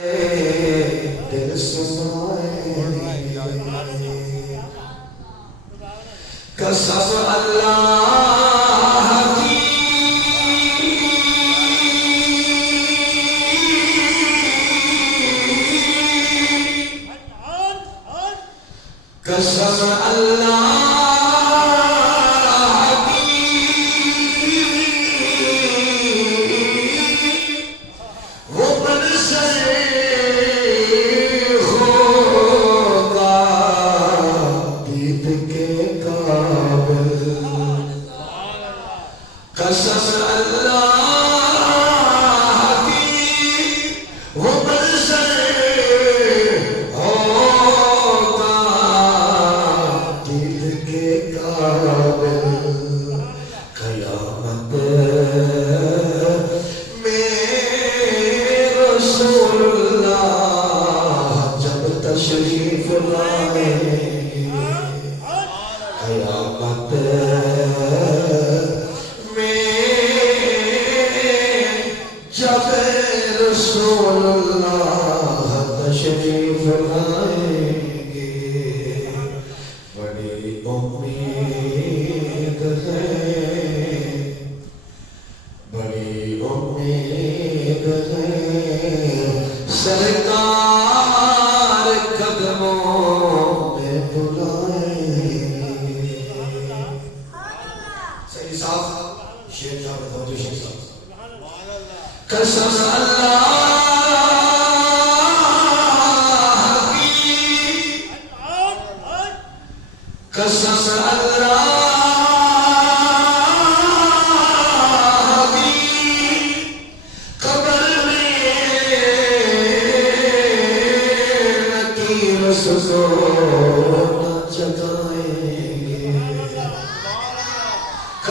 دل سنائے قسم اللہ کی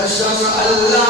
قسم اللہ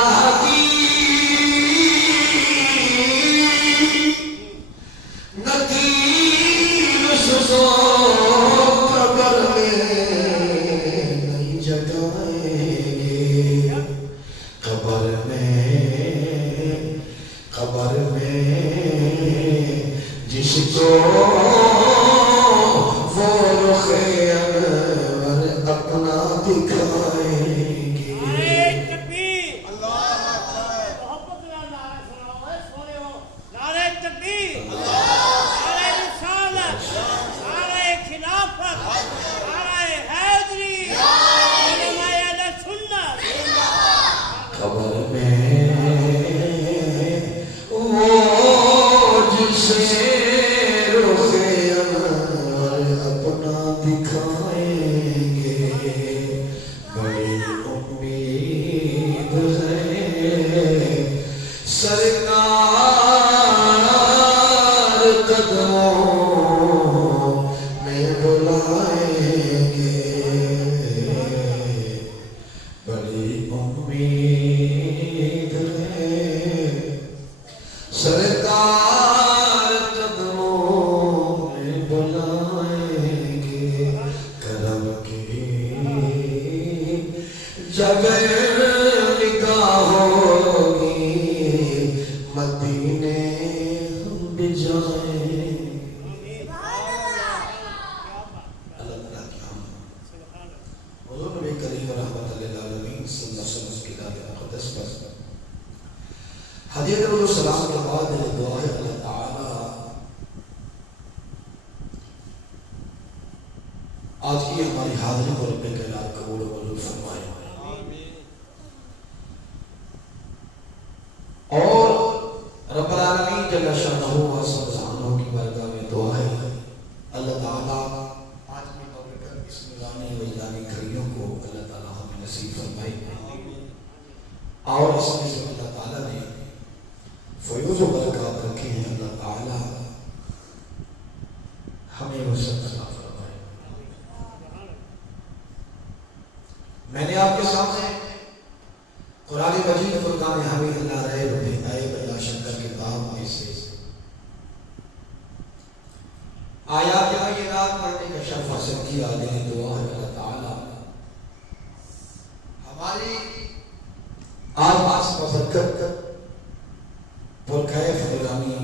پر کیف نظامی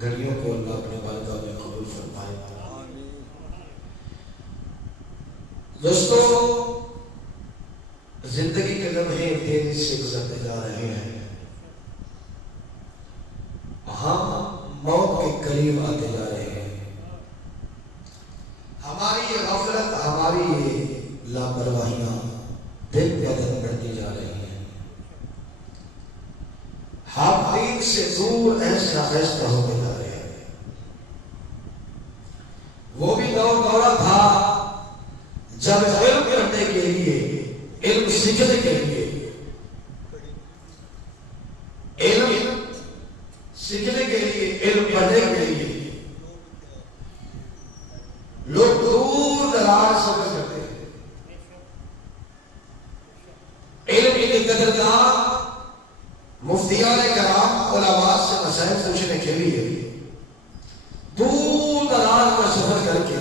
گھڑیوں کو اللہ اپنے دوستو زندگی کے لمحے تیزی سے گزرتے جا رہے ہیں، ہم موت کے قریب آتے جا رہے ہیں۔ ہماری یہ غفلت، ہماری یہ لاپرواہیاں دن بہ دن بڑھتی جا رہی ہیں۔ ہم دین سے دور ایسا ایسا ہوتے جا رہے ہیں۔ وہ بھی دورہ تھا جب علم کرنے کے لیے، علم سیکھنے کے لیے، علم سیکھنے کے لیے، علم پڑھنے کے لیے لوگ دور دراز سفر کرتے تھے۔ علم کی قدردان مفتیان کرام علماء سے مسائل پوچھنے کے لیے دور دراز کا سفر کر کے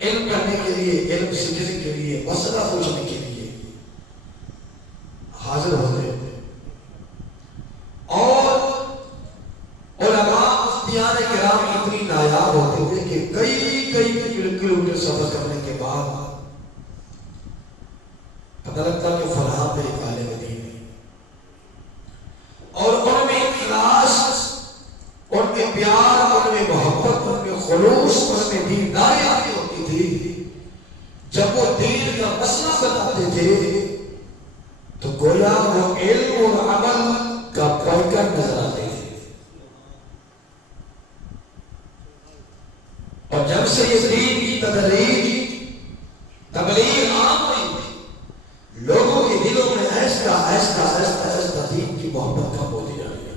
علم کرنے کے لیے، علم سیکھنے کے لیے، مسئلہ پوچھنے کے لیے حاضر ہوتے تھے۔ اور علماء مفتیان کرام اتنی نایاب ہوتے تھے کہ کئی کلومیٹر سفر کرنے کے بعد پتہ لگتا کہ فلاں پہ ایک عالم دین ہے، اور ان میں اخلاص، ان میں پیار، ان میں محبت، ان میں خلوص، ان میں دینداری آتی ہوتی تھی۔ جب وہ دین کا مسئلہ بتاتے تھے تو گویا وہ علم اور عمل کا پیکر نظر آتے تھے۔ اور جب سے یہ دین کی تبلیغ عام ہوئی، لوگوں کے دلوں میں ایسا دین کی محبت کم ہوتی جا رہی ہے۔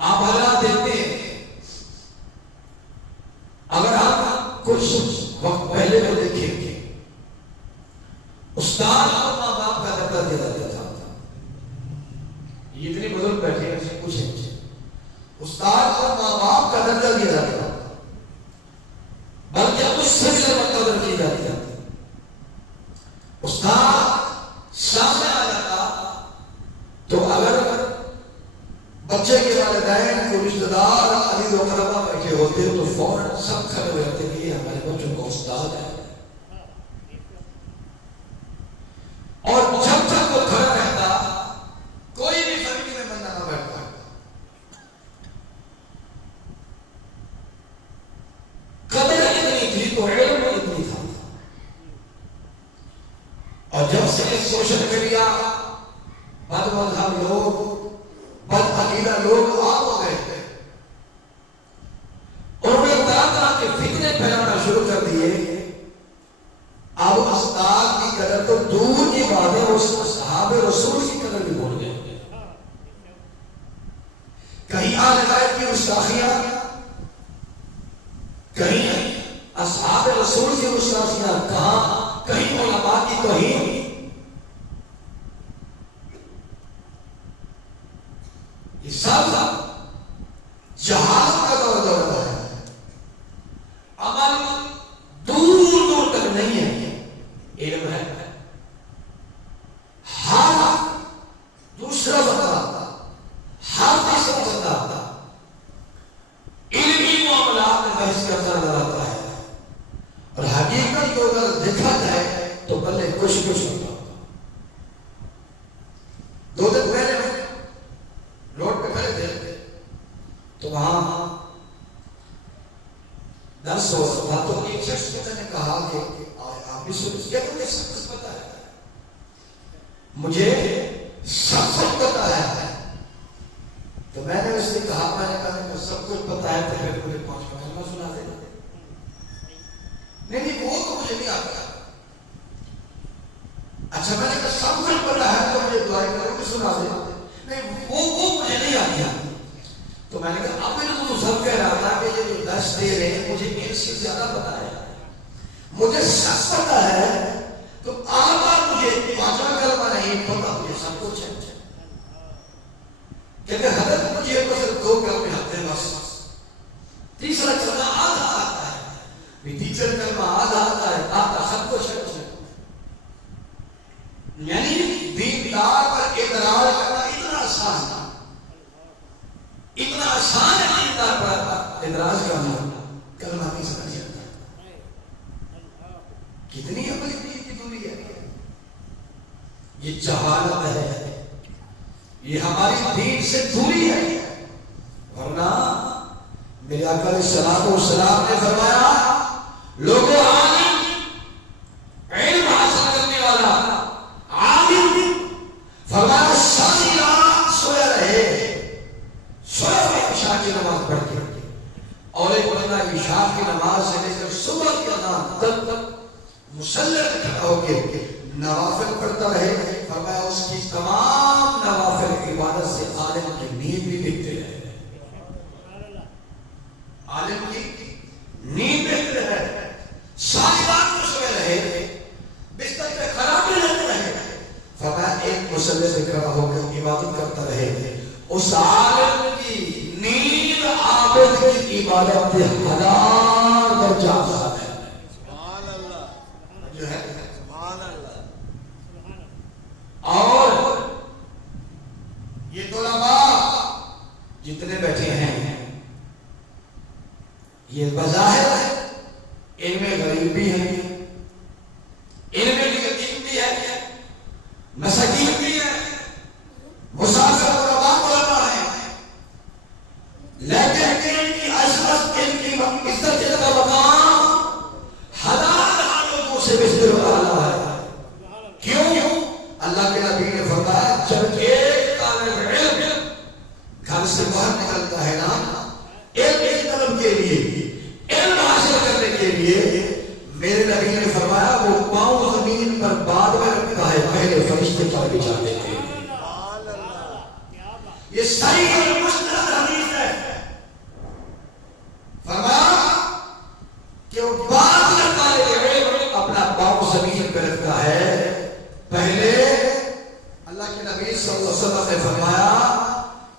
آپ حالات دیکھتے ہیں، اگر آپ کچھ وقت پہلے میں دیکھیں گے، استاد اور ماں باپ کا درجہ دیا جاتا تھا۔ یہ اتنے بزرگ بیٹھے ہیں، سے پوچھیں، استاد اور ماں باپ کا درجہ دیا جاتا تھا، بلکہ اس سے قدر کی جاتی ہے۔ استاد سامنے آ جاتا تو اگر بچے کے والدین کو رشتہ دار عزیز و اقربا بیٹھے ہوتے تو فوراً سب کھڑے ہوئے ہوتے کہ یہ ہمارے بچوں کا استاد ہے۔ اور جب تک وہ کھڑا رہتا کوئی بھی فیملی میں بندہ نہ بیٹھتا۔ قدر اتنی تھی تو علم اتنی تھا۔ اور جب سے سوشل میڈیا، بد مذہب لوگ، بد عقیدہ لوگ عام ہو گئے تھے، انہوں نے طرح طرح کے فتنے پھیلانا شروع کر دیے۔ اب استاد کی قدر تو دور کی بات ہے، اس صحابہ رسول کی قدر بھی بھول گئے۔ کہیں آل بیت کی گستاخیاں، کہیں اصحاب رسول کی گستاخیاں، کہیں علماء کی توہین۔ یہ سب جہالت کا دور ہے۔ عمل دور دور تک نہیں ہے، علم ہے۔ ہر دوسرا بندہ، ہر تیسرا بندہ علمی معاملات میں بحث کرتا نظر آتا ہے، اور حقیقت کو اگر دیکھا جائے تو پہلے کچھ ہوتا۔ 2 دن پہلے روڈ پہ کھڑے تھے تو وہاں درس ہو رہا تھا، تو ایک شخص نے کہا کہ آپ بھی سن، کیا تمہیں سب کچھ پتا ہے؟ مجھے سب کچھ پتا ہے۔ تو میں نے اس سے کہا، میں نے کہا سب کچھ پتا ہے تو پھر مجھے 5 کلمہ سنا دے۔ نہیں وہ تو مجھے نہیں آتا۔ اچھا میں نے کہا سب کچھ پتا ہے تو مجھے دعائیں کرو کہ سنا دے۔ نہیں وہ مجھے نہیں آتی۔ تو میں نے کہا اب میں تو سب کہہ رہا تھا کہ یہ جو درس دے رہے ہیں مجھے ان سے زیادہ پتا ہے، مجھے سب پتا ہے، تو آدھا مجھے 5واں کلمہ نہیں پتا، مجھے سب کچھ ہے۔ کہتے حضرت مجھے بس 2 کلمے آتے ہیں، بس تیسرا کلمہ آدھا آتا ہے، تیسرا کلمہ آدھا آتا ہے، آدھا سب کچھ ہے۔ یعنی دیندار پر اعتراض کرنا اتنا آسان تھا، اتنا آسان ہے دیندار پر اعتراض کرنا، کلمہ نہیں سمجھ جاتا۔ یہ ہماری دین سے دوری ہے. ورنہ میرے آقا علیہ الصلوۃ والسلام نے فرمایا لوگوں عالم علم حاصل کرنے والا عالم فرمایا ساری رات سویا رہے عشاء کی نماز پڑھ کے اور ایک بندہ عشاء کی نماز سے لے کر صبح کی اذان تک مصلی پہ کھڑا ہو کے نوافل پڑھتا رہے. فرمایا اس کی تمام نوافل عبادت سے عالم کی نیند بھی بہتر ہے. عالم کی نیند بہتر ہے. ساری رات کو سوئے رہے بستر پہ کھڑا بھی رہے. فرمایا ایک مصلی پہ کھڑا ہو کر عبادت کرتا رہے. اس عالم کی نیند عابد کی عبادت سے 1000 درجہ افضل ہے. سبحان اللہ جو ہے سبحان اللہ. اور یہ طلباء جتنے بیٹھے ہیں یہ بظاہر ان میں غریب بھی ہیں, ان میں یتیم بھی ہے, مساکین بھی ہے, مسافر لیکن ان کی عظمت ان کی عزت کا مقام 1000 لوگوں سے بہتر والا ہے. کیوں؟ اللہ کے نبی نے فرمایا جب ایک طالب علم گھر سے باہر نکلتا ہے نا ایک طلب کے لیے علم حاصل کرنے کے لیے, میرے نبی نے فرمایا وہ پاؤں زمین پر بعد میں رکھتا ہے, پہلے فرشتے پر بچھا دیتے ہیں. یہ صحیح اور مستند حدیث ہے. فرمایا کہ وہ بعد میں طالب علم اپنا پاؤں زمین پر رکھتا ہے, پہلے اللہ کے نبی صلی اللہ علیہ وسلم نے فرمایا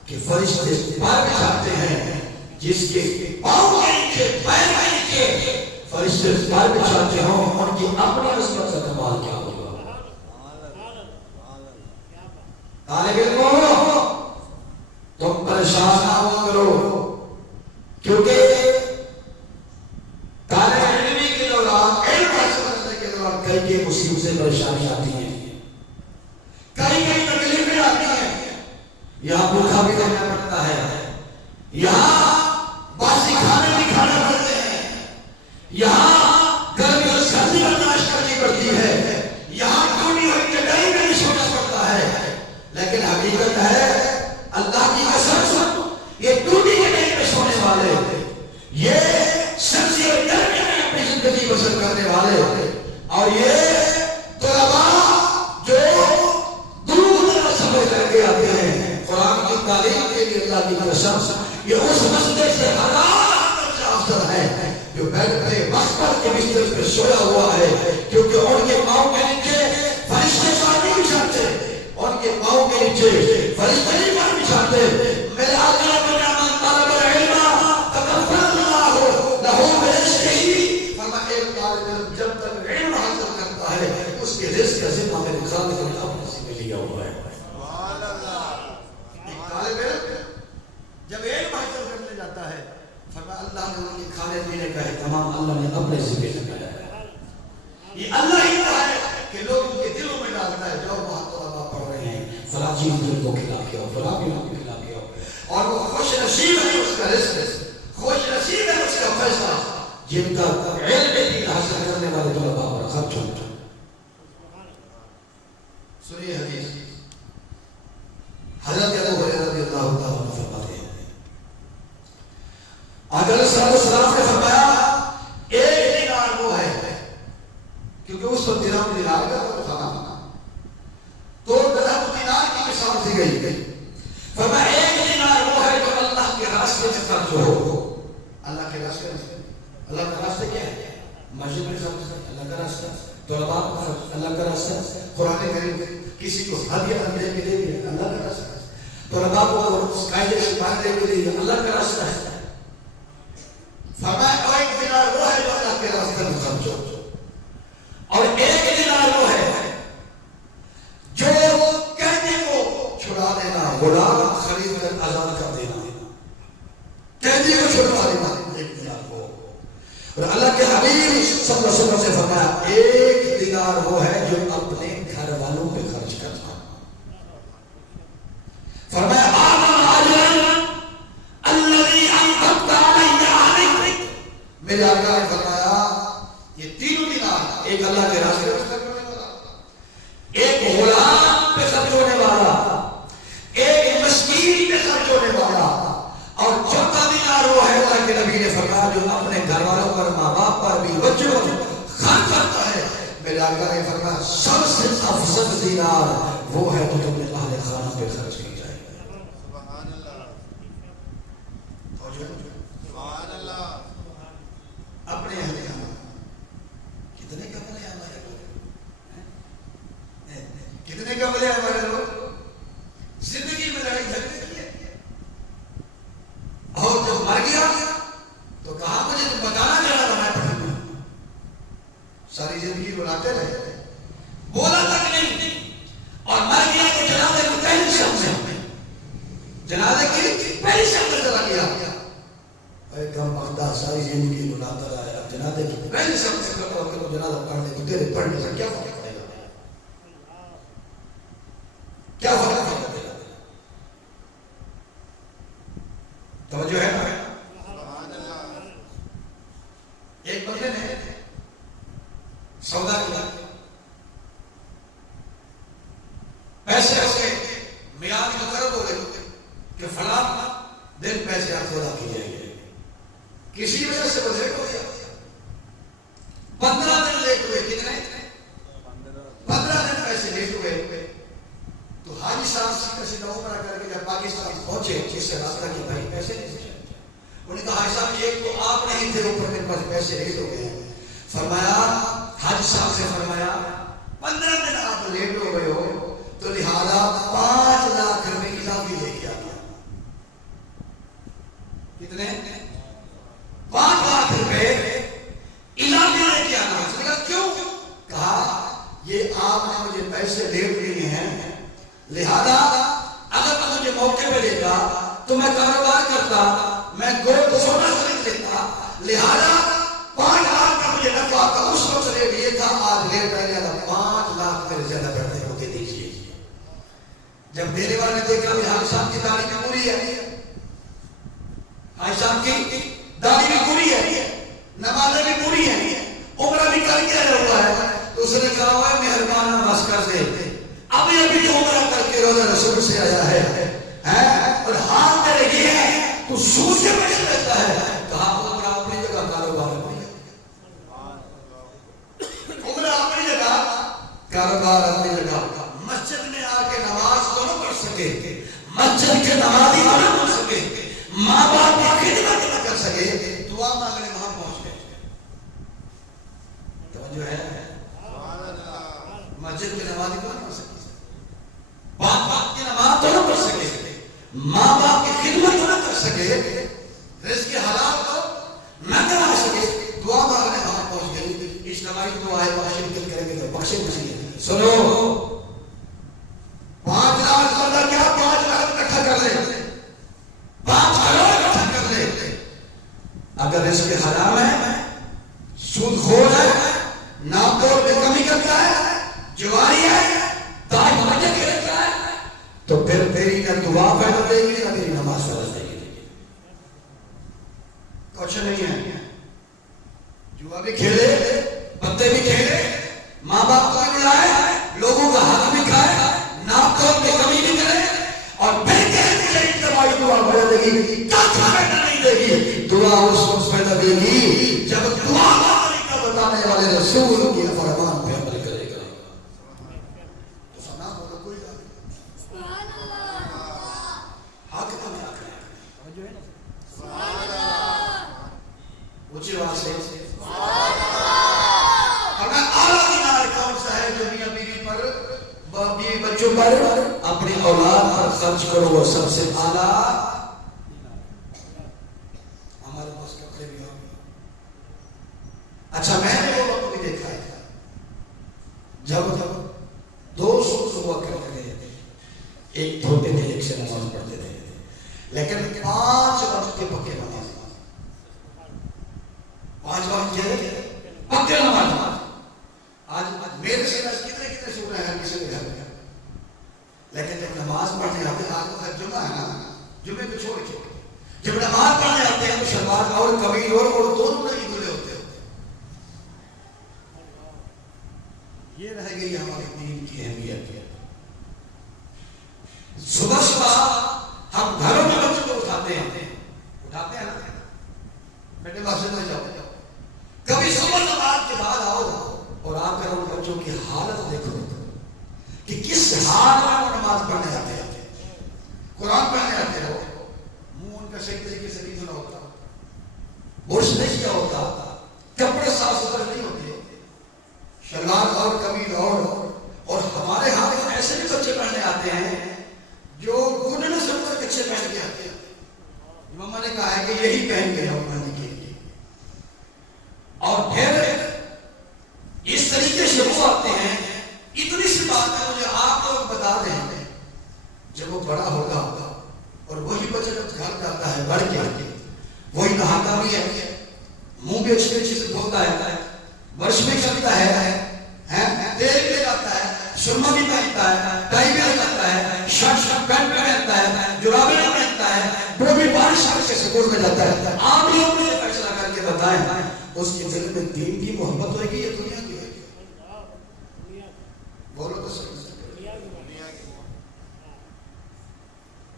کہ فرشتے پر بچھاتے ہیں, جس کے پاؤں کے نیچے پیر کے نیچے فرشتے پر بچھاتے ہوں ان کی اپنی عظمت کا کمال کیا ہوگا. طالب علموں تم پریشان نہ ہوا کرو, کیونکہ طالب علمی کے دوران علم حاصل کرنے کے دوران کئی مصیبتیں پریشانی آتی ہیں, کئی تکلیفیں آتی ہیں. یہاں بھوکا بھی رہنا پڑتا ہے, یہاں باسی کھانے بھی کھانا پڑتے ہیں, یہاں گرمی اور سردی برداشت کرنی پڑتی ہے, یہاں ٹوٹی ہوئی چٹائی میں بھی سونا پڑتا ہے. لیکن حقیقت ہے اللہ کی قسم یہ ٹوٹی چٹائی میں سونے والے, یہ سبزی اور گرمی میں اپنی زندگی بسر کرنے والے, اور یہ طلباء جو دور دراز سفر کر کے آتے ہیں قرآن کی تعلیم کے لیے, اللہ کی قسم یہ اس مسئلے سے 1000 درجہ افضل ہے جو بیڈ پہ مخبر کے بستر پہ سویا ہوا ہے, کیونکہ ان کے پاؤں کے نیچے فرشتے پر نہیں بچھاتے, ان کے پاؤں کے نیچے فرشتے نہیں پر بچھاتے. میرے آقا نے من طلب العلم تکفل اللہ لہو برزقہ, فرمایا ایک طالب علم جب تک علم حاصل کرتا ہے اس کے رزق کا ذمہ میرے خالق نے اپنے سے لیا ہوا ہے. سبحان اللہ. ایک طالب علم جب علم حاصل کرنے جاتا ہے فرمایا اللہ نے ان کے کھانے پینے کا اہتمام اللہ نے اپنے ذمہ لگایا ہے. یہ اللہ ہی کا ہے کہ لوگوں کے دلوں میں ڈالتا ہے جو وہاں طلباء پڑھ رہے ہیں فلاں چیز دل کو کھلا کے آؤ, فلاں بھی کھلا کے آؤ, اور وہ خوش نصیب ہے اس کا رزق, خوش نصیب ہے اس کا فیصلہ جن کا علم دین حاصل کرنے والے طلباء پر خرچ ہوتا ہے. سنیے حدیث حضرت ابو ہریرہ رضی اللہ تعالیٰ عنہ فرماتے ہیں آقا علیہ السلام نے فرمایا ایک دینار وہ ہے, کیونکہ اس وقت درہم دینار کا تھا تو درہم دینار کی مثال دی گئی. فرمایا ایک دینار وہ ہے جو اللہ کے راستے میں خرچ ہو. اللہ کے راستے میں, اللہ کا راستہ کیا ہے؟ مسجد میں خرچ, اللہ کا راستہ, طلباء کا خرچ, اللہ کا راستہ, قرآن کریم کسی کو ہدیہ دے کے دے دیا, اللہ کا راستہ, طلباء کو قاعدے سے باہر دے کے دے, اللہ کا راستہ ہے. فرمایا ایک دینار وہ ہے جو اللہ کے راستے میں خرچ ہو, اور ایک دینار وہ ہے جو قیدی کو چھڑا دینا, غلام خرید کر آزاد کر دینا, قیدی کو چھڑا دینا, ایک دینار وہ. اور اللہ کے حبیب صلی اللہ علیہ وسلم نے فرمایا ایک دینار وہ ہے جو اپنے گھر والوں پہ خرچ کرتا. میرے آقا نے فرمایا یہ تینوں دینار، ایک اللہ کے راستے میں خرچ ہونے والا، ایک غلام پہ خرچ ہونے والا، ایک مسکین پہ خرچ ہونے والا، اور چوتھا دینار وہ ہے اللہ کے نبی نے فرمایا جو اپنے گھر والوں پر، ماں باپ پر بھی بچوں پر خرچ کرتا ہے۔ میرے آقا نے فرمایا سب سے افضل دینار وہ ہے جو تم نے اہل خانہ پہ خرچ کی جائے۔ سبحان اللہ، سبحان اللہ۔ اپنے اہل خانہ کتنے کمرے ہیں ہمارے لوگ، کتنے کمرے ہیں ہمارے لوگ، زندگی میں لڑائی جھگڑے کیے، اور جب مر گیا تو کہا مجھے تم بتانا چاہا تھا میں پڑھوں گا، ساری زندگی بلاتے رہے، بولا تک نہیں، اور مر گیا کہ جنازے کو پہلی شب سے، جنازے کی پہلی شب سے چلا گیا، اے کم بختہ ساری زندگی بلاتا رہا ہے، اب جنازے کی پہلی شب سے کرو کہ وہ جنازہ پڑھنے کو تیرے پڑھنے سے کیا فرق پڑے گا، کیا فرق پڑے گا؟ توجہ ہے نا؟ سبحان اللہ۔ ایک بندے نے سودا کیا، پیسے ہو گئے، میعاد مقرر ہو گئے کہ فلاں دن پیسے آپ سودا کی جائیں گے، کسی وجہ سے وہ لیٹ ہو گیا، 15 دن لیٹ ہوئے، کتنے؟ 15 دن پیسے لیٹ ہوئے، تو حاجی صاحب سیدھا سیدھا عمرہ کر کے جب پاکستان پہنچے جس سے رابطہ کی بھائی پیسے نہیں تھے، انہوں نے کہا حاجی صاحب ایک تو آپ نہیں تھے، اوپر میرے پاس پیسے لیٹ ہو گئے ہیں۔ فرمایا حاجی صاحب سے فرمایا 15 دن آپ لیٹ ہو گئے ہو تو لہذا 5 لاکھ روپے اضافی لے کے آیا۔ کتنے؟ 5 لاکھ روپے اضافی لے کے آنا۔ اس نے کہا کیوں؟ کہا یہ آپ نے مجھے پیسے لیٹ دیے ہیں، لہذا اگر میں مجھے موقع پہ لیتا تو میں کاروبار کرتا، میں گولڈ سونا خرید لیتا، لہذا 5 لاکھ کا مجھے نفع کا اس وقت ریٹ یہ تھا، آج ریٹ رہ گیا تھا 5 لاکھ میرے زیادہ بڑھتے کو دے دیجیے۔ جب دینے والے نے دیکھا کہ حاجی صاحب کی داڑھی بھی پوری ہے، حاجی صاحب کی داڑھی بھی پوری ہے، نمازیں بھی پوری ہیں، عمرہ بھی کر کے آیا ہوا ہے، تو اس نے کہا ہوا ہے مہربان بس کر دے، ابھی ابھی جو عمرہ کر کے روزہ رسول سے آیا ہے اور حال میرے یہ ہے تو سود سے بچ لیتا ہے۔ کہا عمرہ اپنی جگہ، کاروبار اپنی جگہ، عمرہ اپنی جگہ، کاروبار اپنی جگہ۔ مسجد میں آ کے نماز تو نہ پڑھ سکے، مسجد کے نمازی نہ پڑھ سکے، ماں باپ کی خدمت نہ کر سکے، دعا مانگنے وہاں پہنچ گئے۔ توجہ ہے؟ مسجد کی نماز تو نہ پڑھ سکے، باپ باپ کی نماز تو نہ پڑھ سکے، ماں باپ کی خدمت تو نہ کر سکے، رزق حلال تو نہ کما سکے، دعا مانگنے وہاں پہنچ گئے۔ اجتماعی دعائیں بخشش کریں گے تو بخشے مجھے۔ سنو 5 لاکھ بندہ کیا 5 لاکھ اکٹھا کر لے، 5 کروڑ اکٹھا کر لے، اگر رزق حرام ہے، سود خور ہے، ناپ توڑ میں کمی کرتا ہے، جواری ہے، دائی بھاجے کے رکھتا ہے، تو پھر تیری نہ دعا فائدہ دے گی نہ تیری نماز فائدہ دے گی۔ کچھ نہیں ہے، جوا بھی کھیلے، پتے بھی کھیلے، ماں باپ کو بھی بلائے، لوگوں کا حق بھی کھائے، ناپ توڑ میں کمی بھی کرے، اور پھر کہتے ہیں اجتماعی دعا فائدہ دے گی، کچھ فائدہ نہیں دے گی۔ دعا اس وقت فائدہ دے گی جب دعا کا بتانے والے رسول کی فرمان پہ عمل کرے گا۔ تو سنا بولو کوئی حق تو نہیں آ اونچی آواز سے اگر اعلیٰ دینار کون سا ہے جو میاں بیوی پر، بیوی بچوں پر، اپنی اولاد پر خرچ کرو، وہ سب سے اعلیٰ۔ ہمارے پاس کپڑے بھی ہوں گے، اچھا میں نے وہ وقت بھی دیکھا ہے جب 2 سوٹ ہوا کرتے تھے، ایک دھوتے تھے، ایک سے نماز پڑھتے تھے، لیکن 5 وقت کے پکے نماز، 5 وقت کے پکے نماز۔ آج میرے سے کتنے سوٹ ہیں کسی کے گھر میں، لیکن جب نماز پڑھنے آتے ہیں، آج جمعہ ہے نا، جمعے کو چھوڑ کے جب نماز پڑھنے آتے ہیں تو شلوار اور قمیض اور دونوں نہیں دھلے بیٹے مسجد میں جاؤ. کبھی صبح نماز کے بعد آؤ اور آ کر ان بچوں کی حالت دیکھو کہ کس حال میں وہ نماز پڑھنے آتے ہیں, قرآن پڑھنے آتے ہو. منہ ان کا صحیح طریقے سے نہیں دھلا ہوتا, برش نہیں کیا ہوتا, کپڑے صاف ستھرے نہیں ہوتے, شلوار اور قمیض اور ہمارے ہاں ایسے بھی بچے پڑھنے آتے ہیں جو گھٹنے سے اوپر کچے پہن کے آتے ہیں. مما نے کہا ہے کہ یہی پہن کے ہم پڑھنے کے لیے. اور پھر اس طریقے سے وہ آتے ہیں. اتنی سی بات ہے مجھے آپ لوگ بتا دیں, جب وہ بڑا ہوگا اور وہی بچہ جب گھر جاتا ہے بڑھ کے, وہی نہاتا بھی ہے, منہ بھی اچھی اچھی سے دھوتا ہے, برش بھی کرتا ہے, تیل بھی لگاتا ہے, سرما بھی پہنتا ہے, ٹائی بھی لگاتا ہے, شرٹ پینٹ پہنتا ہے, جرابیں پہنتا ہے, وہ بھی بارش سے سکول میں جاتا ہے. آپ لوگ مجھے فیصلہ کر کے بتائیں اس کے دل میں دین کی محبت ہوئے گی یا دنیا کی ہوئے گی؟ بولو تو صحیح.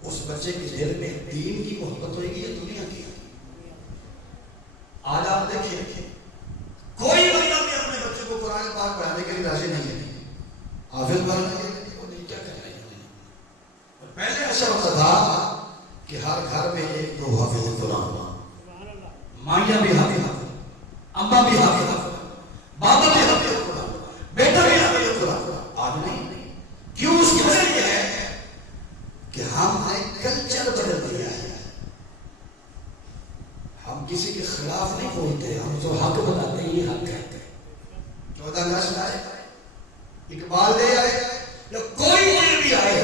اس بچے کے دل میں دین کی محبت ہوئے گی یا دنیا کی؟ آج آپ دیکھیں کوئی بندہ بھی اپنے بچے کو قرآن پاک پڑھانے کے لیے راضی نہیں ہے. حافظ بنانے کے لیے وہ نہیں, کیا کر رہے ہیں. اور پہلے ایسا ہوتا تھا کہ ہر گھر میں ایک دو حافظ قرآن, مائیاں بھی حافظ, اماں بھی حافظ, بابا بھی حافظ قرآن, بیٹا بھی حافظ قرآن. آج نہیں. کیوں؟ اس کی وجہ یہ ہے کہ ہم نے کلچر بدل دیا ہے. ہم کسی کے خلاف نہیں بولتے, ہم تو حق بتاتے ہیں, یہ حق ہے. 14 نسل آئے, اقبال لے آئے, یا کوئی بھی آئے,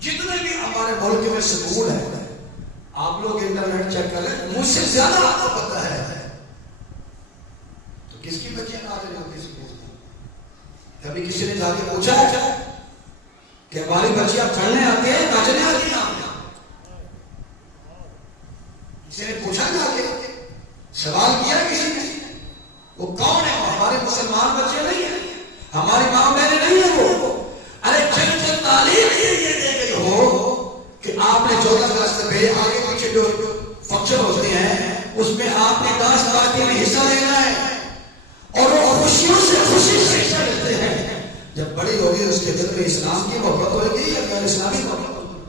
جتنے بھی ہمارے ملک میں سکول ہے, آپ لوگ انٹرنیٹ چیک کر لیں, مجھ سے زیادہ آپ کو پتا ہے. تو کس کی بچے نہ آتے ہوتے سکول میں؟ کبھی کسی نے جا کے پوچھا ہے کہ ہماری بچیاں پڑھنے آتی ہیں, ناچنے آتی ہیں؟ کسی نے پوچھا نہ کہ سوال کیا کسی نے؟ وہ کون ہے؟ ہمارے مسلمان بچے نہیں ہیں, ہماری ماں بہنیں نہیں ہیں. وہ ارے چل تعلیم یہ دے گئی ہو کہ آپ نے 14 کلاس سے پہلے آگے پیچھے جو فنکشن ہوتے ہیں اس میں آپ نے ڈانس پارٹی میں حصہ لینا ہے, اور وہ خوشیوں سے خوشی سے حصہ لیتے ہیں. جب بڑی ہوگی اس کے دل میں اسلام کی محبت ہوگی یا غیر اسلامی محبت ہوگی؟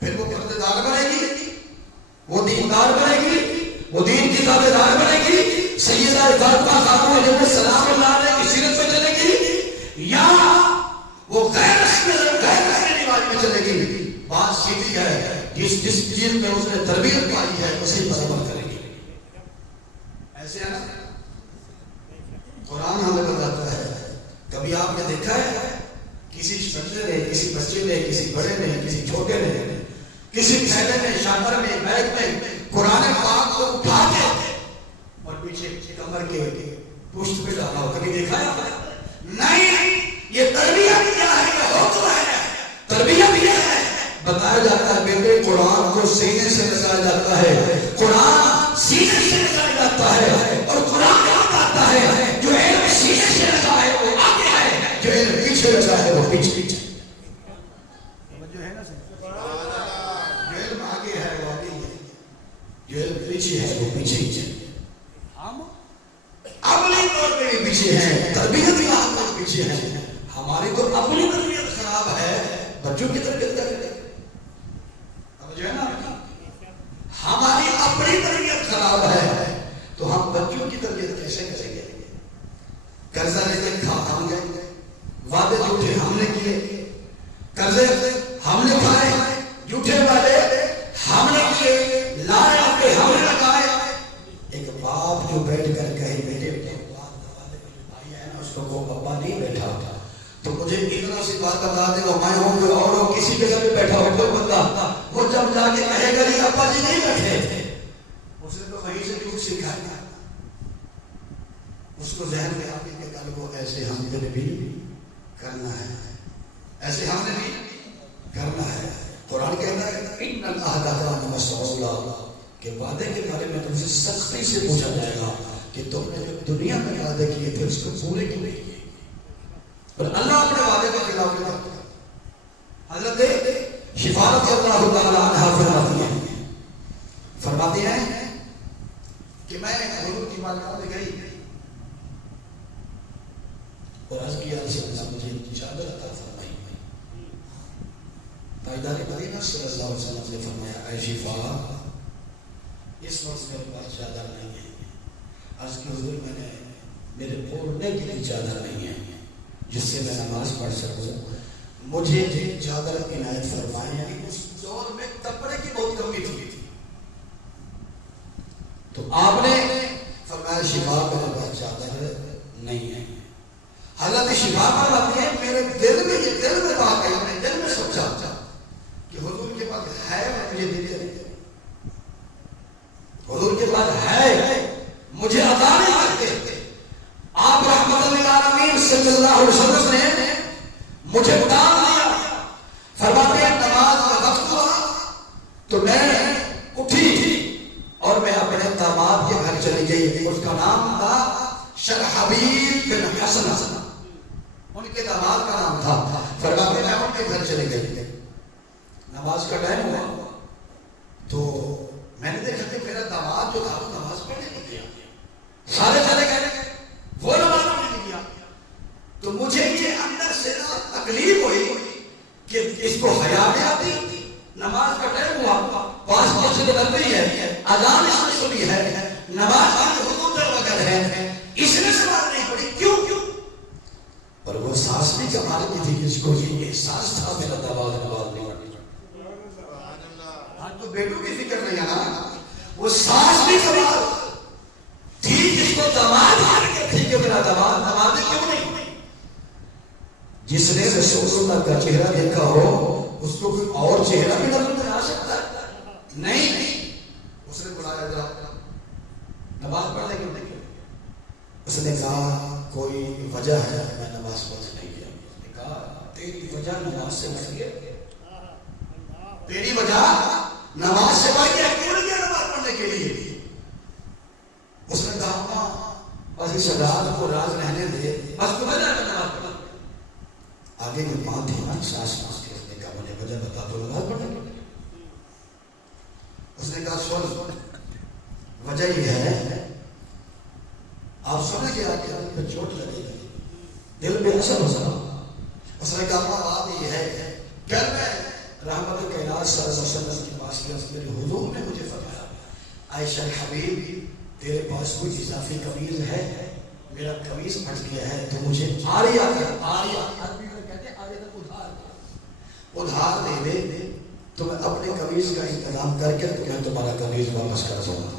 پھر وہ پردے دار بنے گی, وہ دیندار بنے گی, وہ دین کی تابع دار بنے گی, سیدہ فاطمہ خاتون علیہ السلام اللہ علیہ کی سیرت پہ چلے گی, یا وہ غیر رسمی رواج میں چلے گی. بات سیدھی ہے, جس چیز میں اس نے تربیت پائی ہے اسی پر عمل کرے گی. ایسے ہے نا. قرآن ہمیں بتاتا ہے. کبھی آپ نے دیکھا ہے کسی بچے نے, کسی بچے نے, کسی بڑے نے, کسی چھوٹے نے, کسی تھیلے میں, شاکر میں, بیگ میں قرآن پاک کو اٹھا کے اور پیچھے کمر کے پشت پہ ڈالا ہو؟ کبھی دیکھا ہے؟ نہیں. یہ تربیت کیا ہے؟ یہ حکم ہے. تربیت یہ ہے, بتایا جاتا ہے بیٹے قرآن کو سینے سے رسایا جاتا ہے, قرآن سینے سے رسایا جاتا ہے, اور قرآن یاد آتا ہے جو علم سینے سے رسا ہے وہ آگے ہے, جو علم پیچھے رسا ہے وہ پیچھے پیچھے. جو ہے نا جو علم آگے ہے وہ آگے ہے, جو علم پیچھے ہے وہ پیچھے ہی ہے. ہم عملی طور پہ بھی پیچھے ہیں, تربیت بھی آپ لوگ پیچھے ہیں. ہماری تو اپنی تربیت خراب ہے, بچوں کی تربیت کرتے ہیں. جو ہے نا ہماری اپنی تربیت خراب ہے تو ہم بچوں کی تربیت کیسے کریں گے؟ قرضہ لے کے ہم گئے, وعدے جھوٹے ہم نے کیے, قرضے ہم نے کھائے, جھوٹے وعدے ہم نے کیے, لائے کے ہم نے لگائے. ایک باپ جو بیٹھ کر کہے بیٹے بھائی ہے نا اس کو پپا نہیں بیٹھا ہوتا تو مجھے اتنا سی بات بتا دے گا, میں ہوں جو اور کسی کے گھر میں بیٹھا ہو کوئی بندہ, وہ جب جا کے کہے گا نہیں ابا جی نہیں بیٹھے تھے, اس نے تو وہیں سے جھوٹ سکھایا. اس کو ذہن میں آ کے کل کو ایسے ہم نے بھی کرنا ہے, ایسے ہم نے بھی کرنا ہے. قرآن کہتا ہے ان العہد کان مسئولا, کہ وعدے کے بارے میں تم سے سختی سے پوچھا جائے گا کہ تم نے جو دنیا میں وعدے کیے تھے اس کو پورے کیوں نہیں کیے. اور اللہ اپنے وعدے کے خلاف نہیں کرتا. حضرت شفاعت اللہ تعالی عنہ فرماتی ہیں کہ میں حضور کی بارگاہ میں گئی اور عرض کیا رسول اللہ مجھے چادر عطا فرمائی. تاجدار مدینہ صلی اللہ علیہ وسلم نے فرمایا اے شفا اس وقت میرے پاس چادر نہیں ہے. عرض کی حضور میں نے میرے اوڑھنے کے لیے چادر نہیں ہے جس سے میں نماز پڑھ سکوں, مجھے چادر عنایت فرمائے. یعنی اس دور میں کپڑے کی بہت کمی تھی تو آپ نے فرمایا شفا میرے پاس چادر نہیں ہے. حضرت شفا فرماتی ہے میرے دل میں بات آئی, میں دل میں سوچا کہ حضور کے پاس ہے مجھے دے, حضور کے پاس ہے مجھے عطا نہیں کرتے. آپ رحمت للعالمین صلی اللہ علیہ وسلم نے مجھے ڈال دیا. فرماتے ہیں نماز کا وقت ہوا تو میں اٹھی اور میں اپنے داماد کے گھر چلی گئی. اس کا نام تھا شرحبیل بن حسن, ان کے داماد کا نام تھا. فرماتے ہیں میں ان کے گھر چلی گئی. نماز کا ٹائم ہوا تو میں نے دیکھا کہ میرا داماد جو تھا وہ نماز پڑھنے نہیں گیا. سارے کہہ رہے وہ نماز پڑھنے نہیں گیا. تو مجھے یہ اندر سے تکلیف ہوئی کہ اس کو حیا نہیں آتی. نماز کا ٹائم ہوا, 5 مسجد نبوی ہے, اذان اس نے سنی ہے, نماز کی حدود پر وقت ہے, اس نے نماز نہیں پڑھی. کیوں؟ اور وہ سانس بھی کمال کی تھی جس کو یہ احساس تھا میرا داماد نماز نہیں پڑھی. تو بیٹوں کی فکر نہیں ہے نا, وہ سانس بھی کمال تھی جس کو داماد آنے کے تھی کہ میرا داماد نماز کیوں نہیں. جس نے رسول اللہ کا چہرہ دیکھا ہو اس کو کوئی اور چہرہ بھی نظر میں آ سکتا ہے نہیں. اس نے بلایا جا نماز پڑھنے کیوں نہیں. اس نے کہا کوئی وجہ ہے میں نماز پڑھ نہیں گیا. اس نے کہا تیری وجہ نماز سے بڑھ گیا, تیری وجہ نماز سے بڑھ گیا, کیوں نہیں گیا نماز پڑھنے کے لیے. اس نے کہا بس اس رات کو راز رہنے دے, بس تو وجہ نماز پڑھا. آگے میں بات ہے نا سانس کے. اس نے کہا مجھے وجہ بتا تو نماز پڑھنے کے لیے. اس نے کہا سن وجہ یہ ہے آپ سمجھ گیا کہ آپ پہ چوٹ لگے گی, دل پہ اثر ہو سکا. اس نے کہا بات یہ ہے کل میں رحمت کائنات صلی اللہ علیہ وسلم کے پاس گیا, میرے حضور نے مجھے فرمایا عائشہ حبیب تیرے پاس کوئی اضافی قمیض ہے, میرا قمیض پھٹ گیا ہے تو مجھے آریہ عربی میں کہتے ہیں آریہ ادھار دے دے تو میں اپنے قمیض کا انتظام کر کے تمہارا قمیض واپس کر دوں گا.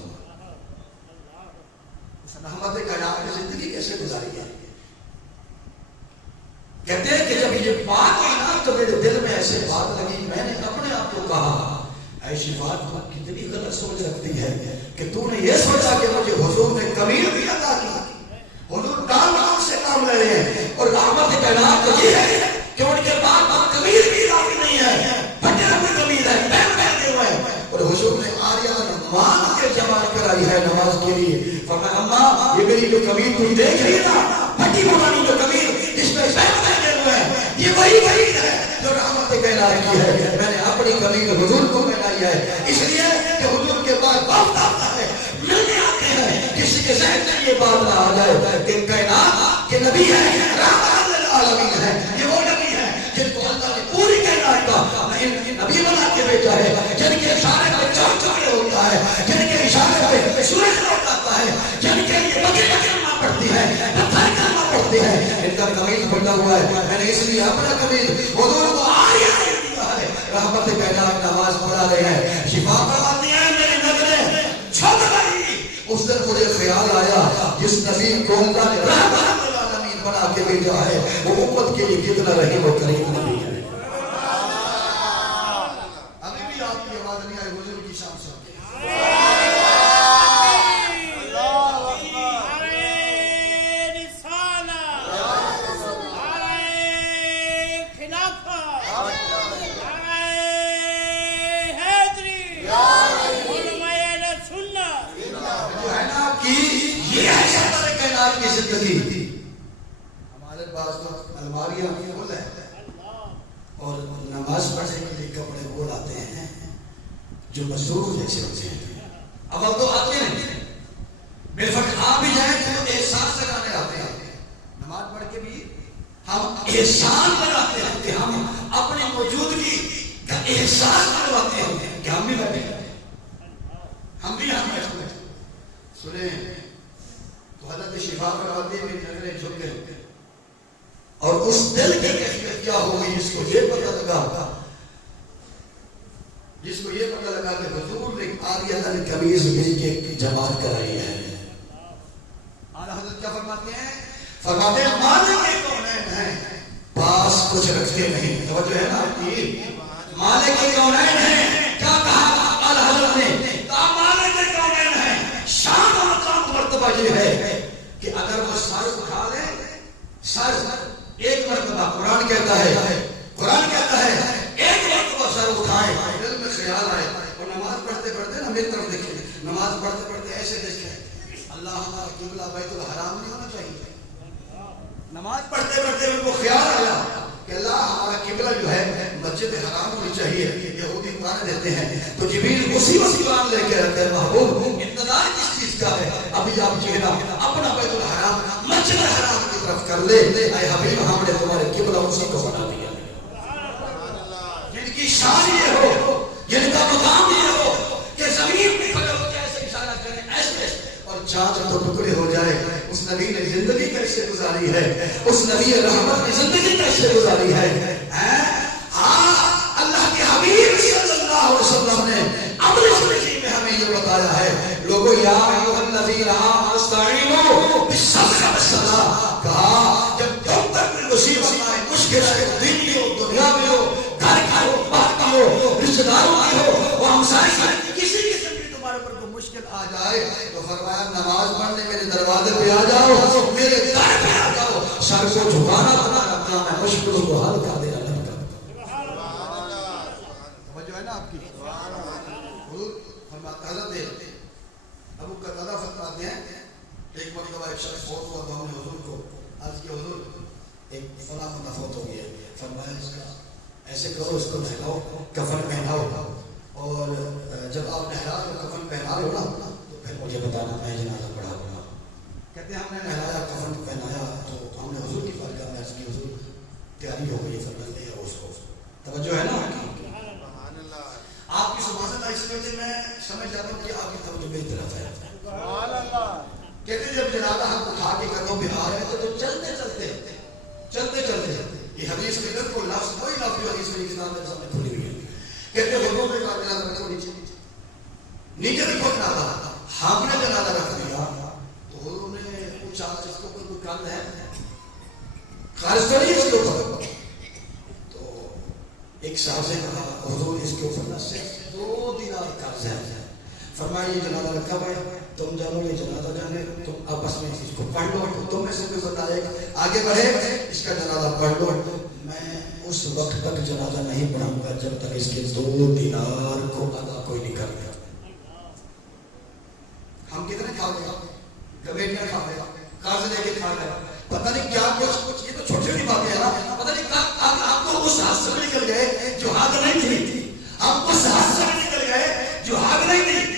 رحمت کائنات کی زندگی کیسے گزاری ہے. کہتے ہیں کہ جب یہ بات ہوئی نا تو میرے دل میں ایسے بات لگی, میں نے اپنے آپ کو کہا ایسی بات کتنی غلط سوچ رکھتی ہے کہ تو نے یہ سوچا کہ مجھے حضور نے قمیض بھی عطا کی. حضور ڈال سے کام لے رہے ہیں اور رحمت کائنات تو یہ ہے کہ ان کے بعد قمیض بھی کافی نہیں ہے, پھٹے ہوئے قمیض ہے, پہنے ہوئے ہیں. اور حضور نے آریہ مانگ کے جماعت کرائی ہے نماز کے لیے. فرمایا اماں یہ میری جو قمیض تم دیکھ رہی ہے نا, پھٹی پرانی جو قمیض اس میں پہنے ہوئے ہیں, یہ وہی ہے جو رحمت کائنات کی ہے. میں نے اپنی قمیض حضور کو پہنائی ہے اس لیے کہ حضور کے بعد وقت آتا ہے, ملنے آتے ہیں, کسی کے ذہن میں یہ بات نہ آ جائے کہ کائنات کے نبی ہے, رحمت للعالمین ہے. یہ وہ نبی ہے جن کو اللہ نے پوری کائنات کا نبی بنا کے بھیجا ہے, جن کے اشارے پہ چمچمے ہوتا ہے, جن کے اشارے پہ سورج لوٹ آتا ہے, جن کے لیے بکری کلمہ پڑھتی ہے, پتھر کلمہ پڑھتی ہے. ان کا قمیض پھٹا ہوا ہے, میں نے اس لیے اپنا قمیض حضور کو آریہ دیا ہے. رحمت کائنات نماز پڑھا رہے ہیں, شفا فرماتی ہے میری نظریں چھپ گئی. اس دن مجھے خیال آیا جس نبی کو اللہ نے رحمت للعالمین بنا کے بھیجا ہے وہ امت کے لیے کتنا رحیم و کریم نبی ہے. ابھی بھی آپ کی آواز نہیں آئی حضور کی شان سے. کی زندگی ہمارے پاس تو الماریاں فل ہے اور نماز پڑھنے کے لیے کپڑے وہ لاتے ہیں جو مزدور جیسے ہوتے ہیں. اب تو آتے ہیں میرے فرق آپ بھی جائیں تو احساس لگانے آتے ہیں، نماز پڑھ کے بھی ہم احساس لگاتے ہیں کہ ہم اپنی موجودگی کا احساس کرواتے ہیں کہ ہم بھی بیٹھے ہیں، ہم بھی یہاں بیٹھے ہیں۔ سنیں تو حضرت شفا کرواتے ہوئے نظریں جھک گئے اور اس دل کی کیفیت کیا ہوگی جس کو یہ پتہ لگا، جس کو یہ پتہ لگا کہ حضور نے آدھی اللہ نے قمیض بھیج کے ایک جماعت کرائی ہے۔ اعلیٰ حضرت کیا فرماتے ہیں؟ فرماتے ہیں مالک کونین ہیں پاس کچھ رکھتے نہیں۔ توجہ ہے نا آپ کی؟ مالک کونین ہیں، کیا کہا اعلیٰ حضرت نے؟ کہا مالک کونین ہیں، شان و مقام مرتبہ یہ ہے کہ اگر وہ سر اٹھا لے، سر ایک مرتبہ قرآن کہتا ہے، قرآن کہتا ہے ایک مرتبہ سر اٹھائے، دل میں خیال آئے اور نماز پڑھتے پڑھتے نا میری طرف دیکھیں، نماز پڑھتے پڑھتے ایسے دیکھیں اللہ ہمارا قبلہ بیت الحرام نہیں ہونا چاہیے۔ نماز پڑھتے پڑھتے ان کو خیال آیا کہ اللہ ہمارا قبلہ جو ہے مسجد حرام ہونی چاہیے، یہودی تانے دیتے ہیں تو جبریل اسی وقت قرآن لے کے رہتے ہیں محبوب انتظار کس چیز کا ہے، ابھی آپ چہرہ اپنا بیت الحرام مسجد حرام کی طرف کر لے، اے حبیب ہم نے تمہارے قبلہ اسی کو بنا دیا۔ جن کی شان یہ ہو، جن کا مقام یہ ہو کہ زمین پہ کھڑے ہو کے ایسے اشارہ کریں ایسے اور چاند تو ٹکڑے ہو جائے۔ اس نبی نے زندگی کیسے گزاری ہے، اس نبی رحمت نے زندگی کیسے گزاری ہے۔ اللہ کے حبیب صلی اللہ علیہ وسلم نے اپنی زندگی میں ہمیں یہ بتایا ہے، لوگوں یا ایھا الذین آمنوا استعینوا بالصبر والصلاۃ، کہا جب تم تک کوئی مصیبت آئے، مشکل آئے، دین کی ہو، دنیا میں ہو، گھر کی ہو، بات کی ہو، رشتہ داروں کی ہو، وہ ہمسائے کی، کسی قسم کی تمہارے پر کوئی مشکل آ جائے تو فرمایا نماز پڑھنے میرے دروازے پہ آ جاؤ، میرے در پہ آ جاؤ، سر کو جھکانا تمہارا کام ہے، مشکلوں کو حل کر دینا نہیں کرتا۔ توجہ ہے نا آپ کی؟ حضور فرماتا حضرت ابو قتادہ فرماتے ہیں ایک مرتبہ ایک شخص فوت ہوا تو ہم نے حضور کو عرض کیا حضور ایک فلاں بندہ فوت ہو گیا، فرمایا اس کا ایسے کرو، اس کو نہلاؤ، کفن پہناؤ، اور جب آپ نہلا کر کفن پہنا لو نا تو پھر مجھے بتانا، میں جنازہ پڑھاؤں گا۔ کہتے ہیں ہم نے نہلایا، کفن پہنایا تو ہم نے حضور کی بارگاہ میں عرض کی حضور تیاری ہو گئی، فرماتے ہیں اس کو توجہ ہے نا آپ کی سبحان اللہ، اس وجہ سے میں سمجھ جاتا ہوں کہ آپ کی توجہ میری طرف ہے۔ سبحان اللہ کہتے ہیں جب جنازہ ہم اٹھا کے قدموں پہ آ رہے ہیں تو چلتے چلتے یہ حدیث میں بالکل لفظ کوئی لفظ جو حدیث میں اسلام میں سامنے کھلی ہوئی ہے، کہتے ہیں حضور نے کہا جنازہ رکھو نیچے رکھو جنازہ، ہم نے جنازہ رکھ دیا تو حضور نے پوچھا اس کے اوپر کوئی قرض ہے، قرض تو نہیں اس کے اوپر؟ تو ایک صاحب سے کہا حضور اس کے اوپر نہ صرف 2 دینار قرض ہے۔ فرمایا یہ جنازہ رکھا ہوا ہے، تم جانو یہ جنازہ جانے، تم آپس میں اس کو پڑھ لو، تم میں سے کوئی بتائے آگے بڑھے اس کا جنازہ پڑھ لو، میں اس وقت تک جنازہ نہیں پڑھاؤں گا جب تک اس کے 2 دینار کو ادا کوئی نہیں کرے گا۔ ہم کتنے کھا گئے، کمیٹیاں کھا گئے، قرض لے کے کھا گئے، پتہ نہیں کیا کچھ، یہ تو چھوٹی چھوٹی باتیں ہیں نا، پتہ نہیں آپ کو اس ہاتھ سے نکل گئے جو ہاتھ نہیں تھی، ہم اس ہاتھ سے نکل گئے جو ہاتھ نہیں تھی۔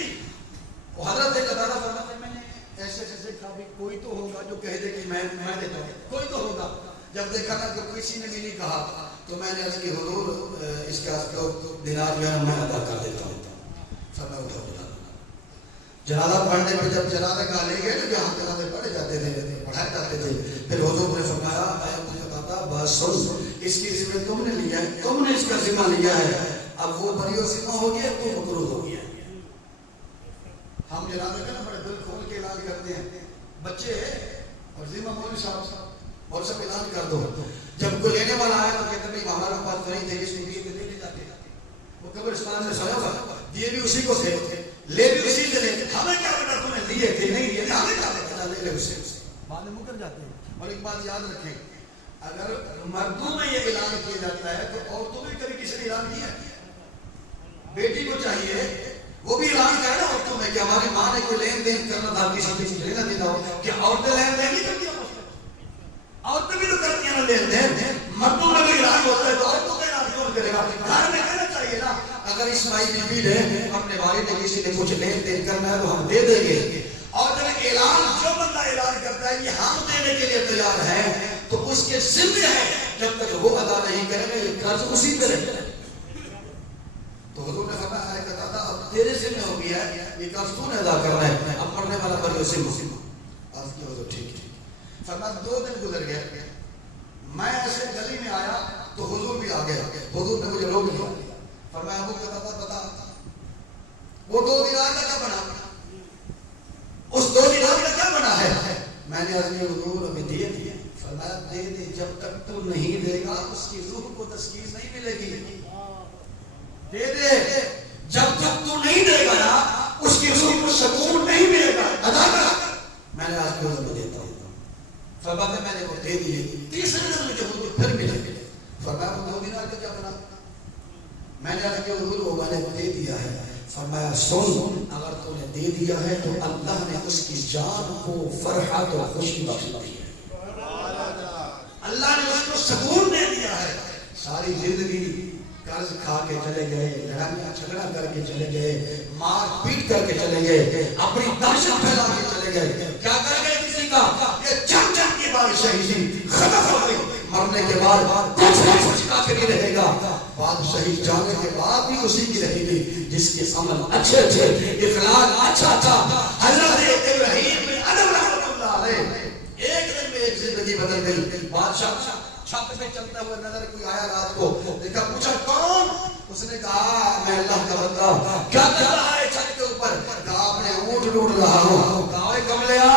وہ حضرت قتادہ فرماتے ہیں میں نے ایسے کہا بھی کوئی تو ہوگا جو کہہ دے کہ میں دیتا ہوں، کوئی تو ہوگا۔ جب دیکھا نا کہ کسی نے بھی نہیں کہا تو میں نے عرض کی حضور اس کا دینار جو ہے میں ادا کر دیتا ہوں۔ فرمایا اٹھاؤ جنازہ پڑھنے پر جب جنازہ کا لے گئے تو جہاں جنازے پڑھے جاتے تھے، پڑھائے جاتے تھے، پھر حضور نے فرمایا اے مجھے بتا بس سن، اس کی ذمہ تم نے لیا ہے، تم نے اس کا ذمہ لیا ہے، اب وہ بری ذمہ ہو گیا تو مقروض ہو گیا۔ ہم جنازے کا نا بڑے دل کھول کے اعلان کرتے ہیں، بچے اور ذمہ مولوی صاحب اور سب اعلان کر دو، جب کوئی لینے والا آیا تو کہتے ہیں ہمارا پاس نہیں تھے، اس لیے کہ لے جاتے وہ قبرستان سے سویا ہوا، دیے بھی اسی کو تھے، لے بھی اسی سے لے، ہمیں کیا پتا تم نے لیے تھے نہیں لیے، ہمیں کیا پتا، لے لے اسے بعد میں مکر جاتے ہیں۔ اور ایک بات یاد رکھیں، اگر مردوں میں یہ اعلان کیا جاتا ہے تو عورتوں میں کبھی کسی نے اعلان کیا ہے؟ بیٹی کو چاہیے وہ بھی اعلان کرے نا عورتوں میں کہ ہماری ماں نے کوئی لین دین کرنا تھا، کسی چیز لینا دینا ہو، کہ عورتیں لین دین نہیں کرتی ہیں، عورتیں بھی تو کرتی ہیں نا لین دین، مردوں میں بھی اعلان ہوتا ہے تو عورتوں کا اعلان کون کرے گا؟ گھر میں کہنا چاہیے نا، اگر اسماعیل بی بی نے اپنے والد نے کسی نے کچھ لین دین کرنا ہے تو ہم دے دیں گے، اور جب اعلان جو بندہ اعلان کرتا ہے کہ ہم دینے کے لیے تیار ہیں تو اس کے ذمہ ہے جب تک وہ ادا نہیں کریں گے یہ قرض اسی پہ رہے گا. تو حضور نے فرمایا ہے کہتا تھا اب تیرے ذمہ ہو گیا ہے یہ قرض تو نے ادا کرنا ہے اب پڑھنے والا بری اسے مسلم. عرض کیا حضور ٹھیک ٹھیک. فرمایا 2 دن گزر گئے میں ایسے گلی میں آیا تو حضور بھی آ گیا. حضور نے مجھے روک لیا. فرمایا ابو کہتا تھا بتا وہ 2 دینار کا کیا بنا اس 2 دینار کا کیا بنا ہے. میں نے عرض کیا حضور ہمیں دے دیے. فرمایا دے دے جب تک تو نہیں دے گا اس کی روح کو تسکین نہیں ملے گی. دے دے جب تک تو نہیں دے گا نا اس کی روح کو سکون نہیں ملے گا. ادا کر. میں نے آج حضور میں دیتا ہوں. فرمایا میں نے وہ دے دیے. تیسرے دن مجھے حضور پھر ملے. فرمایا وہ 2 دینار کا کیا بنا. میں نے عرض کیا حضور وہ میں نے دے دیا ہے. فرمایا سن اگر تو نے دے دیا ہے تو اللہ نے اس کی جان کو فرحت اور خوشی بخش دی ہے. اللہ نے اس کو سکون دے دیا ہے. ساری زندگی قرض کھا کے چلے گئے لڑائیاں جھگڑا کر کے چلے گئے مار پیٹ کر کے چلے گئے اپنی دہشت پھیلا کے چلے گئے. کیا کر گئے کسی کا یہ چم چم کی بادشاہی تھی ختم ہو گئی. مرنے کے بعد کچھ کا کے نہیں رہے گا. بادشاہی جانے کے بعد بھی اسی کی رہے گی جس کے عمل اچھے اچھے اخلاق اچھا تھا. حضرت ابراہیم بن ادم رحمۃ اللہ علیہ ایک دن میں ایک زندگی بدل گئی. بادشاہ چھت پہ چلتا ہوا نظر کوئی آیا رات کو دیکھا پوچھا کون. اس نے کہا میں اللہ کا بندہ. کیا کر رہا ہے چھت کے اوپر. کہا اپنے اونٹ ڈھونڈ رہا ہوں. کہا اے کملیا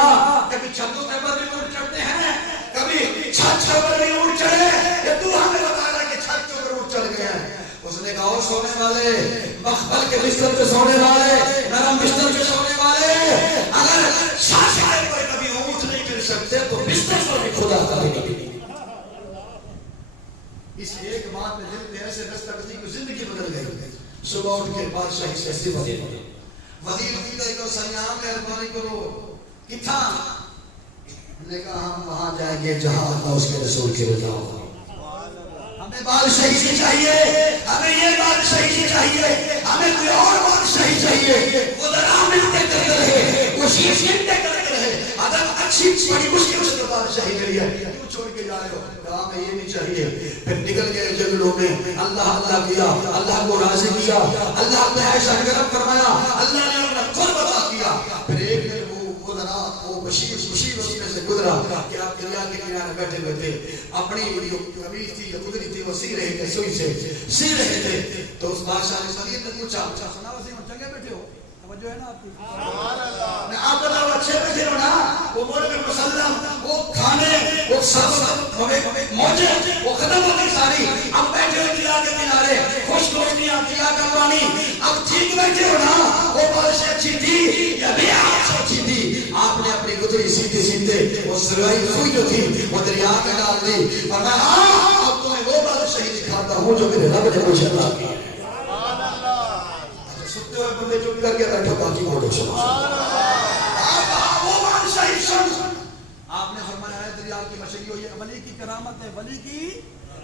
کبھی چھتوں کے اوپر بھی اونٹ چڑھتے ہیں کبھی چھت کے اوپر بھی اونٹ چڑھے. یہ تو ہمیں بتا رہا ہے کہ چھت کے اوپر اونٹ چڑھ گئے ہیں. اس نے کہا سونے والے مخبل کے بستر پہ سونے والے نرم بستر پہ سونے والے اگر شاشائے پر کبھی اونٹ نہیں چڑھ سکتے تو بستر پر بھی خدا کا نہیں. اس ایک بات میں دل پہ ایسے دستک دی کہ زندگی بدل گئی. صبح اٹھ کے بادشاہی سے استعفا دے دیا. وزیر دیدے کو سیام مہربانی کرو کتھا. نے کہا ہم وہاں جائیں گے جہاں اللہ اس کے رسول کی رضا ہو. ہمیں بادشاہی سے چاہیے ہمیں یہ بادشاہی سے چاہیے ہمیں کوئی اور بادشاہی چاہیے. وہ درام ملتے کرتے رہے وہ شیشیں کرتے رہے. اگر اچھی بڑی مشکل سے بادشاہی کری ہے کیوں چھوڑ کے جا رہے ہو. کہا ہمیں یہ نہیں چاہیے. پھر نکل گئے جنگلوں میں اللہ اللہ کیا اللہ کو راضی کیا اللہ نے ایسا کرم فرمایا اللہ نے اپنا قرب عطا کیا. پھر ایک دن وہ ذرا وہ بشیر اس میں سے گزرا کہ آپ دریا کے کنارے بیٹھے ہوئے تھے اپنی جو قمیض تھی یا گزری تھی وہ سی رہے تھے سوئی سے سی رہے تھے. تو اس بادشاہ نے وزیر نے پوچھا سنا وسیم چنگے بیٹھے ہو توجہ ہے نا آپ کی. میں آپ بتاؤ اچھے بیٹھے ہو نا. وہ بولے میں مسلم وہ کھانے وہ سب موجے وہ ختم ہو گئی ساری. اب بیٹھے ہوئے دریا کے کنارے خوش روشنیاں دریا کا پانی. اب ٹھیک بیٹھے ہو نا. وہ بارش اچھی تھی یا بھی آپ اچھی تھی. آپ نے اپنی گدری سیدھے سیدھے وہ سروائی سوئی جو تھی وہ دریا میں ڈال دی. اور میں ہاں اب تمہیں وہ بادشاہی دکھاتا ہوں جو میرے رب نے مجھے عطا کی ہے. سنتے ہوئے بندے چپ کر کے بیٹھو باقی بولو سبحان اللہ. وہ بادشاہی سن. آپ نے فرمایا ہے دریا کی مچھلی ہو یہ ولی کی کرامت ہے. ولی کی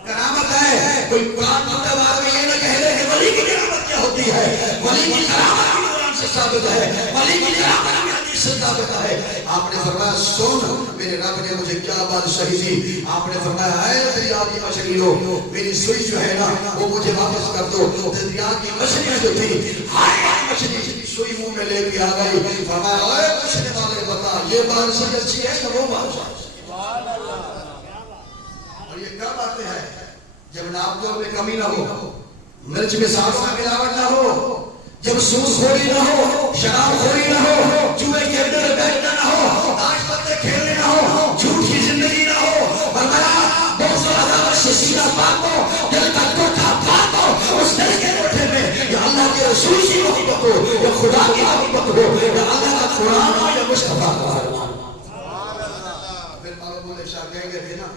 کرامت ہے. کوئی قرآن پڑھنے والے میں یہ نہ کہہ دے کہ ولی کی کرامت کیا ہوتی ہے. ولی کی کرامت بھی قرآن سے ثابت ہے. ولی کی کرامت بھی حدیث سے ثابت ہے. آپ نے فرمایا سن میرے رب نے مجھے کیا بادشاہی دی. آپ نے فرمایا ہے دریا کی مچھلی لو میری سوئی جو ہے نا وہ مجھے واپس کر دو. دریا کی مچھلی جو تھی ہر مچھلی سوئی منہ میں لے کے آ گئی. فرمایا اے پوچھنے والے بتا یہ بادشاہی اچھی ہے کہ وہ بادشاہی. اور یہ کب آتے ہیں جب ناپتوں میں کمی نہ ہو مرچ میں سانسوں میں ملاوٹ نہ ہو جب سود خوری نہ ہو شراب خوری نہ ہو جوئے کے اندر بیٹھنا نہ ہو داش پتے کھیلنے نہ ہو جھوٹ کی زندگی نہ ہو. فرمایا بہت سا عداوت سے سینہ پاک ہو دل کا کوٹھا پاک ہو. اس دل کے کوٹھے میں یا اللہ کے رسول کی محبت ہو یا خدا کی محبت ہو یا اللہ کا قرآن ہو یا مصطفیٰ کا فرمان. پھر بابا بولے شاہ کہیں گے تھے نا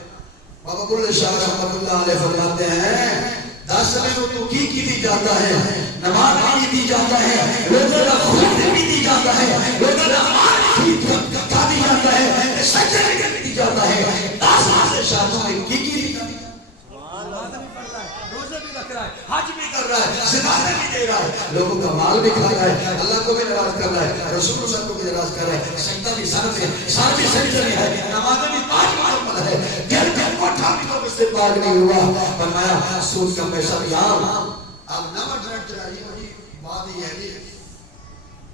بابا بولے شاہ رحمت اللہ علیہ فرماتے ہیں 10 میں تو کی دی جاتا ہے نماز بھی دی جاتا ہے روزہ کا خون بھی دی جاتا ہے روزہ کا مال بھی کھا دی جاتا ہے سجدے بھی دی جاتا ہے 10 سے شادوں میں کی دی جاتی ہے. بھی پڑھ رہا ہے, روزے بھی رکھ رہا ہے, حج بھی کر رہا ہے, زکات بھی دے رہا ہے, لوگوں کا مال بھی کھا رہا ہے, اللہ کو بھی ناراض کر رہا ہے, رسول اللہ کو بھی ناراض کر رہا ہے, سجدہ بھی سر سے بھی سجدہ ہے, نمازیں بھی 5 مکمل ہے, گھر کوٹھا بھی تو اس سے پاک نہیں ہوا. فرمایا سود کا پیسہ بھی عام. اب نہ ڈرٹ چلائیے وہی بات ہی ہے,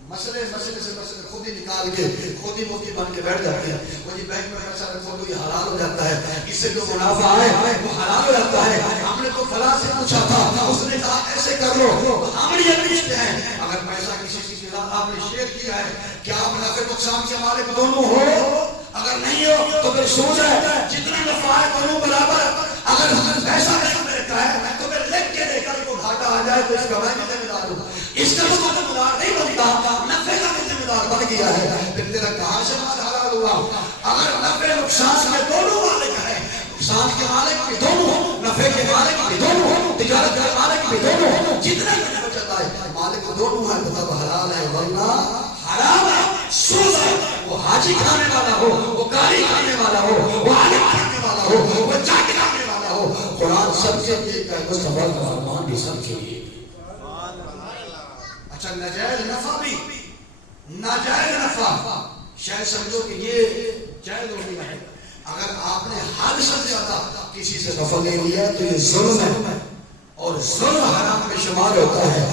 مسئلے سے خود ہی نکال کے خود ہی مفتی بن کے بیٹھ جاتے ہیں. وہی بینک میں پیسہ رکھو تو یہ حلال ہو جاتا ہے, اس سے جو منافع ہے وہ حلال ہو جاتا ہے. ہم نے تو فلاں سے پوچھا تھا, اس نے کہا ایسے کر لو, ہم یہ پوچھتے ہیں اگر پیسہ کسی چیز کے ساتھ آپ نے شیئر کیا ہے, کیا آپ نفع نقصان کے مالک دونوں ہو؟ اگر نہیں ہو تو پھر سود ہے. جتنا نفع ہے دونوں برابر. اگر ہم پیسہ نہیں دیتا ہے تو پھر لکھ کے دے کر کو گھاٹا آ جائے تو اس کا میں بھی ذمہ دار ہوں. اس کا تو ذمہ دار نہیں بنتا, نفع کا بھی ذمہ دار بن گیا ہے. پھر تیرا کہاں سے مال حلال ہوا؟ اگر نفع نقصان کے دونوں مالک ہیں, نقصان کے مالک بھی دونوں ہوں, نفع کے مالک بھی دونوں ہوں, تجارت کے مالک بھی دونوں ہوں, جتنا بھی بچت ہے مالک دونوں ہیں تو تب حلال ہے, ورنہ حرام ہے, سود ہے. وہ حاجی کھانے والا ہو, وہ قاری کھانے والا ہو, وہ عالم کھانے والا ہو, وہ جاہل کھانے والا ہو, قرآن سب کے لیے ہے, مصطفیٰ کا فرمان بھی سب کے لیے. اچھا ناجائز نفع بھی, ناجائز نفع شاید سمجھو کہ یہ جائز ہو گیا ہے. اگر آپ نے حد سے زیادہ کسی سے نفع لے لیا تو یہ ظلم ہے, اور ظلم حرام میں شمار ہوتا ہے.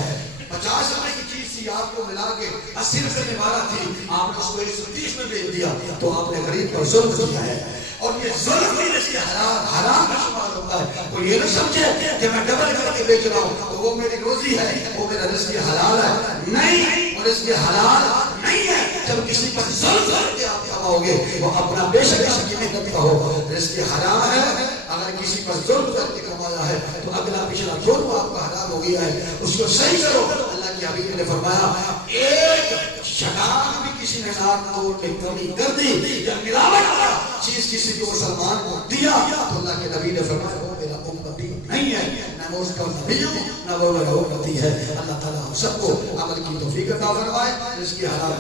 50 روپے کی چیز تھی, آپ کو ملا کے 80 روپے میں مارا تھی, آپ نے اس کو 130 میں بیچ دیا تو آپ نے غریب پر ظلم کیا ہے. اور یہ ظلم بھی اس کے حرام کا شمار ہوتا ہے. کوئی یہ نہ سمجھے کہ میں ڈبل کر کے بیچ رہا ہوں تو وہ میری روزی ہے, وہ میرا رزق حلال ہے. نہیں, اور رزق حلال نہیں ہے. جب کسی پر ظلم کر کے آپ کماؤ گے وہ اپنا بے شک کی محنت کا ہو. رزق حرام ہے, اگر کسی پر ظلم کر کے کمایا ہے تو اگلا پچھلا دونوں آپ کا حرام ہو گیا ہے, اس کو صحیح کرو. اللہ کے حبیب نے فرمایا ایک شراب بھی کسی نے ناک توڑ کے کمی کر دی یا ملاوٹ کا چیز کسی کو مسلمان کو دیا تو اللہ کے نبی نے فرمایا وہ میرا امتی نہیں ہے, نہ وہ اس کا نبی ہوں نہ وہ میرا امتی ہے. اللہ تعالیٰ ہم سب کو عمل کی توفیق عطا فرمائے, اس کی حلال